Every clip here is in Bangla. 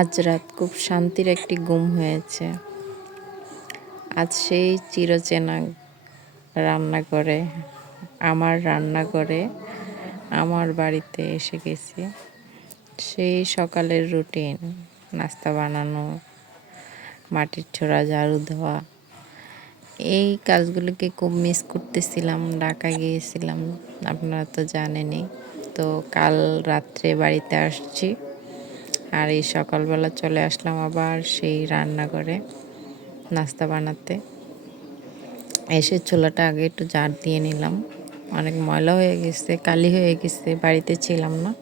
আজ রাত খুব শান্তির একটি ঘুম হয়েছে। আজ সেই চিরচেনা রান্নাঘরে, আমার রান্নাঘরে, আমার বাড়িতে এসে গেছি। সেই সকালের রুটিন, নাস্তা বানানো, মাটির ছোড়া, ঝাড়ু দেওয়া, এই কাজগুলোকে খুব মিস করতেছিলাম। ঢাকা গিয়েছিলাম, আপনারা তো জানেনই। তো কাল রাত্রে বাড়িতে আসছি, আর এই সকালবেলা চলে আসলাম আবার সেই রান্নাঘরে নাস্তা বানাতে। এসে চুলাটা আগে একটু ঝাড় দিয়ে নিলাম, অনেক ময়লা হয়ে গেছে, কালি হয়ে গেছে, বাড়িতে ছিলাম না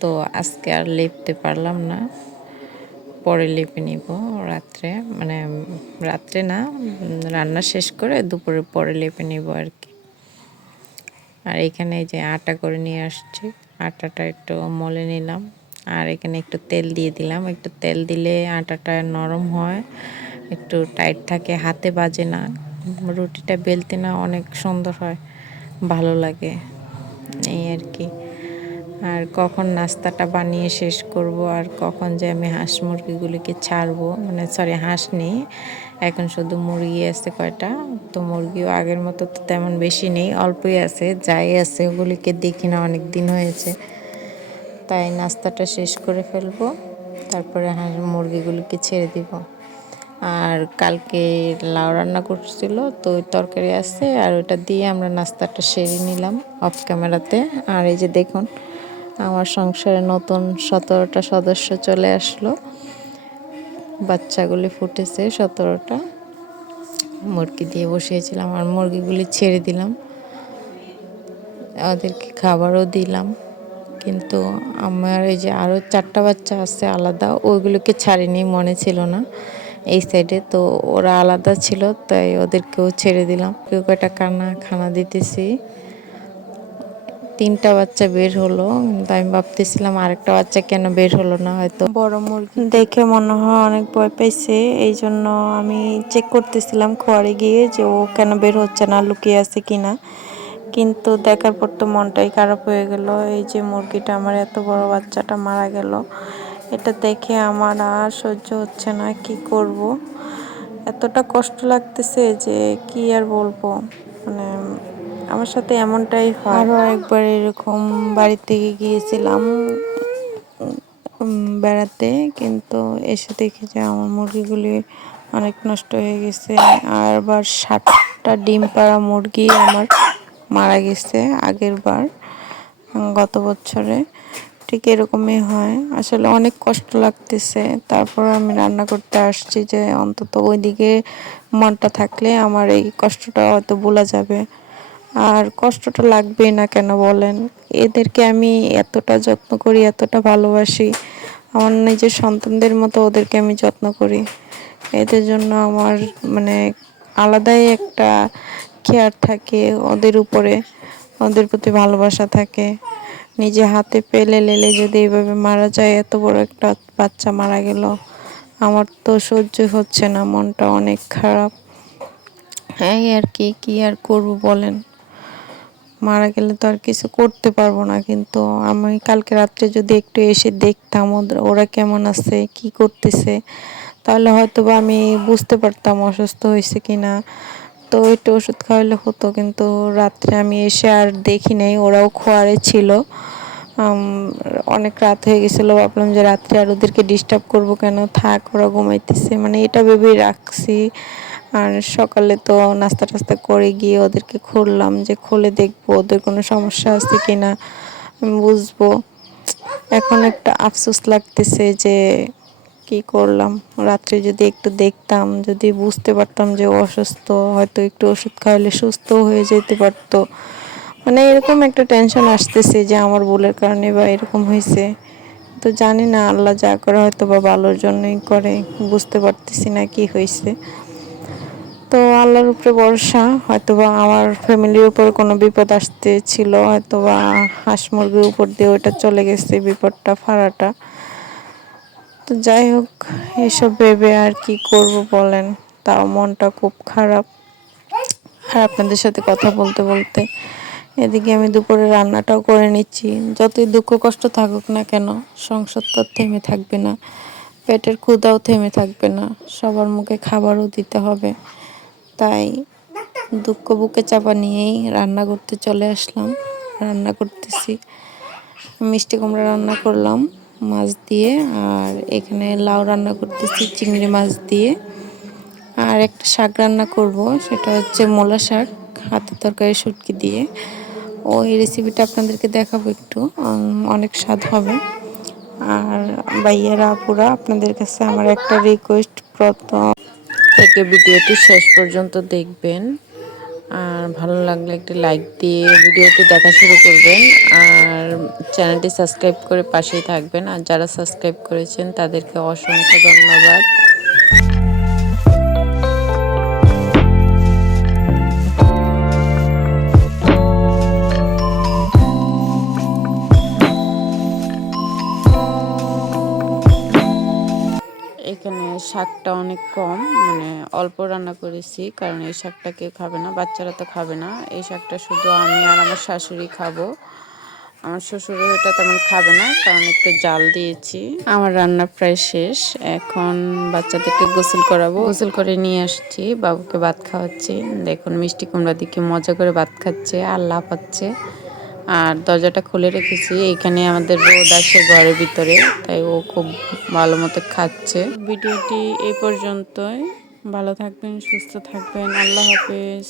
তো আজকে আর লেপতে পারলাম না, পরে লেপে নিব রাত্রে, মানে রাত্রে না, রান্না শেষ করে দুপুরে পরে লেপে নিব আর কি। আর এখানে এই যে আটা করে নিয়ে আসছি, আটাটা একটু মলে নিলাম, আর এখানে একটু তেল দিয়ে দিলাম। একটু তেল দিলে আটাটা নরম হয়, একটু টাইট থাকে, হাতে বাজে না, রুটিটা বেলতে না অনেক সুন্দর হয়, ভালো লাগে এই আর কি। আর কখন নাস্তাটা বানিয়ে শেষ করব, আর কখন যে আমি হাঁস মুরগিগুলিকে ছাড়বো, মানে সরি হাঁস নেই এখন, শুধু মুরগি আছে কয়টা। তো মুরগিও আগের মতো তো তেমন বেশি নেই, অল্পই আছে, যাই আছে ওগুলিকে দেখি না অনেক দিন হয়েছে, তাই নাস্তাটা শেষ করে ফেলবো, তারপরে হাঁস মুরগিগুলিকে ছেড়ে দিব। আর কালকে লাউ রান্না করছিল, তো ওই তরকারি আছে, আর ওইটা দিয়ে আমরা নাস্তাটা সেরে নিলাম অফ ক্যামেরাতে। আর এই যে দেখুন, আমার সংসারে নতুন 17টা সদস্য চলে আসলো, বাচ্চাগুলি ফুটেছে 17টা। মুরগি দিয়ে বসিয়েছিলাম, আর মুরগিগুলি ছেড়ে দিলাম, ওদেরকে খাবারও দিলাম। কিন্তু আমার এই যে আরও 4টা বাচ্চা আছে আলাদা, ওইগুলোকে ছাড়িনি, মনে ছিল না এই সাইডে, তো ওরা আলাদা ছিল, তাই ওদেরকেও ছেড়ে দিলাম। কেউ কয়টা খানা দিতেছি। 3টা বাচ্চা বের হলো, কিন্তু আমি ভাবতেছিলাম আরেকটা বাচ্চা কেন বের হলো না, হয়তো বড় মুরগি দেখে মনে হয় অনেক ভয় পাইছে, এই জন্য আমি চেক করতেছিলাম খোয়ারে গিয়ে যে ও কেন বের হচ্ছে না, লুকিয়ে আছে কিনা। কিন্তু দেখার পর তো মনটাই খারাপ হয়ে গেল। এই যে মুরগিটা, আমার এত বড় বাচ্চাটা মারা গেল, এটা দেখে আমার আর সহ্য হচ্ছে না, কি করব। এতটা কষ্ট লাগতেছে যে কি আর বলবো, মানে আমার সাথে এমনটাই হয়। আরও একবার এরকম বাড়ি থেকে গিয়েছিলাম বেড়াতে, কিন্তু এসে দেখি যে আমার মুরগিগুলি অনেক নষ্ট হয়ে গেছে। আর আবার 7টা ডিম পাড়া মুরগি আমার মারা গেছে আগের বার, গত বছরে। ঠিক এরকমই হয়, আসলে অনেক কষ্ট লাগতেছে। তারপর আমি রান্না করতে আসছি যে অন্তত ওইদিকে মনটা থাকলে আমার এই কষ্টটা হয়তো ভোলা যাবে। আর কষ্টটা লাগবেই না কেন বলেন, এদেরকে আমি এতটা যত্ন করি, এতটা ভালোবাসি, আমার নিজের সন্তানদের মতো ওদেরকে আমি যত্ন করি। এদের জন্য আমার মানে আলাদাই একটা কেয়ার থাকে ওদের উপরে, ওদের প্রতি ভালোবাসা থাকে। নিজে হাতে পেলে লেলে যদি এইভাবে মারা যায়, এত বড় একটা বাচ্চা মারা গেল, আমার তো সহ্য হচ্ছে না, মনটা অনেক খারাপ। এই আর কি, কি আর করব বলেন, মারা গেলে তো আর কিছু করতে পারবো না। কিন্তু আমি কালকে রাত্রে যদি একটু এসে দেখতাম ওরা কেমন আছে, কি করতেছে, তাহলে হয়তো বা আমি বুঝতে পারতাম অসুস্থ হয়েছে কিনা, তো একটু ওষুধ খাওয়াইলে হতো। কিন্তু রাত্রে আমি এসে আর দেখি নাই, ওরাও খোয়ারে ছিল। অনেক রাত হয়ে গেছিলো, ভাবলাম যে রাত্রে আর ওদেরকে ডিস্টার্ব করবো কেন, থাক ওরা ঘুমাইতেছে, মানে এটা ভেবেই রাখছি। আর সকালে তো নাস্তা টাস্তা করে গিয়ে ওদেরকে খুললাম, যে খুলে দেখবো ওদের কোনো সমস্যা আছে কিনা, আমি বুঝবো। এখন একটা আফসোস লাগতেছে যে কি করলাম, রাত্রে যদি একটু দেখতাম, যদি বুঝতে পারতাম যে ও অসুস্থ, হয়তো একটু ওষুধ খাওয়ালে সুস্থ হয়ে যেতে পারতো। মানে এরকম একটা টেনশন আসতেছে যে আমার ভুলের কারণে বা এরকম হয়েছে। তো জানি না, আল্লাহ যা করে হয়তো বা ভালোর জন্যই করে, বুঝতে পারতেছি না কি হয়েছে। তো আল্লাহর উপরে ভরসা, হয়তো বা আমার ফ্যামিলির উপরে কোনো বিপদ আসতে ছিল, হয়তো বা হাঁস মুরগির উপর দিয়ে ওটা চলে গেছে বিপদটা, ফাড়াটা। তো যাই হোক, এসব ভেবে আর কি করব বলেন, তাও মনটা খুব খারাপ। আর আপনাদের সাথে কথা বলতে বলতে এদিকে আমি দুপুরে রান্নাটাও করে নিচ্ছি। যতই দুঃখ কষ্ট থাকুক না কেন, সংসার তো থেমে থাকবে না, পেটের ক্ষুধাও থেমে থাকবে না, সবার মুখে খাবারও দিতে হবে। তাই দুঃখ বুকে চাপা নিয়েই রান্না করতে চলে আসলাম। রান্না করতেছি, মিষ্টি কুমড়া রান্না করলাম মাছ দিয়ে, আর এখানে লাউ রান্না করতেছি চিংড়ি মাছ দিয়ে। আর একটা শাক রান্না করব, সেটা হচ্ছে মূলা শাক হাতের তরকারি শুটকি দিয়ে। ওই রেসিপিটা আপনাদেরকে দেখাবো একটু, অনেক স্বাদ হবে। আর ভাইয়ারা আপুরা, আপনাদের কাছে আমার একটা রিকোয়েস্ট, প্রথম থেকে ভিডিওটি শেষ পর্যন্ত দেখবেন। আর ভালো লাগলে একটি লাইক দিয়ে ভিডিওটি দেখা শুরু করবেন। আর চ্যানেলটি সাবস্ক্রাইব করে পাশেই থাকবেন। আর যারা সাবস্ক্রাইব করেছেন তাদেরকে অসংখ্য ধন্যবাদ। এখানে শাকটা অনেক কম, মানে অল্প রান্না করেছি, কারণ এই শাকটা কেউ খাবে না, বাচ্চারা তো খাবে না। এই শাকটা শুধু আমি আর আমার শাশুড়ি খাবো। আমার শ্বশুরও এটা তেমন খাবে না, কারণ একটু জাল দিয়েছি। আমার রান্না প্রায় শেষ, এখন বাচ্চাদেরকে গোসল করাবো। গোসল করে নিয়ে আসছি, বাবুকে ভাত খাওয়াচ্ছি। দেখুন মিষ্টি কুমড়া দিকে মজা করে ভাত খাচ্ছে আর লাফাচ্ছে। আর দরজাটা খুলে রেখেছি, এইখানে আমাদের রোদ আসে ঘরের ভিতরে, তাই ও খুব ভালো মতো খাচ্ছে। ভিডিওটি এই পর্যন্তই। ভালো থাকবেন, সুস্থ থাকবেন, আল্লাহ হাফেজ।